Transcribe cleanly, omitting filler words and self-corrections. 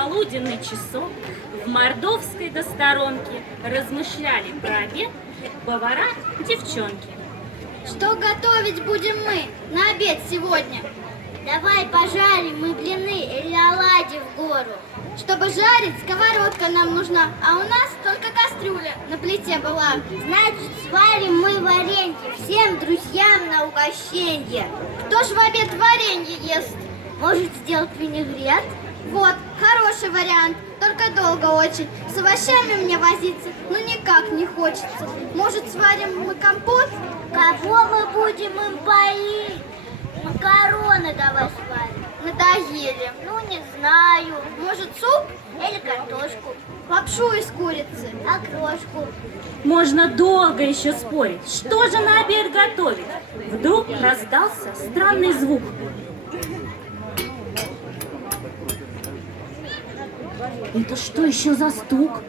полуденный часок в мордовской досторонке размышляли про обед повара-девчонки. Что готовить будем мы на обед сегодня? Давай пожарим мы блины или оладьи в гору. Чтобы жарить, сковородка нам нужна, а у нас только кастрюля на плите была. Значит, сварим мы варенье всем друзьям на угощенье. Кто ж в обед варенье ест? Может, сделать винегрет? Вот, хороший вариант, только долго очень. С овощами мне возиться, ну никак не хочется. Может, сварим мы компот? Кого мы будем им поить? Макароны давай сварим. Надоели. Ну, не знаю. Может, суп? Или картошку. Лапшу из курицы. Окрошку. Можно долго еще спорить, что же на обед готовить. Вдруг раздался странный звук. Это что еще за стук?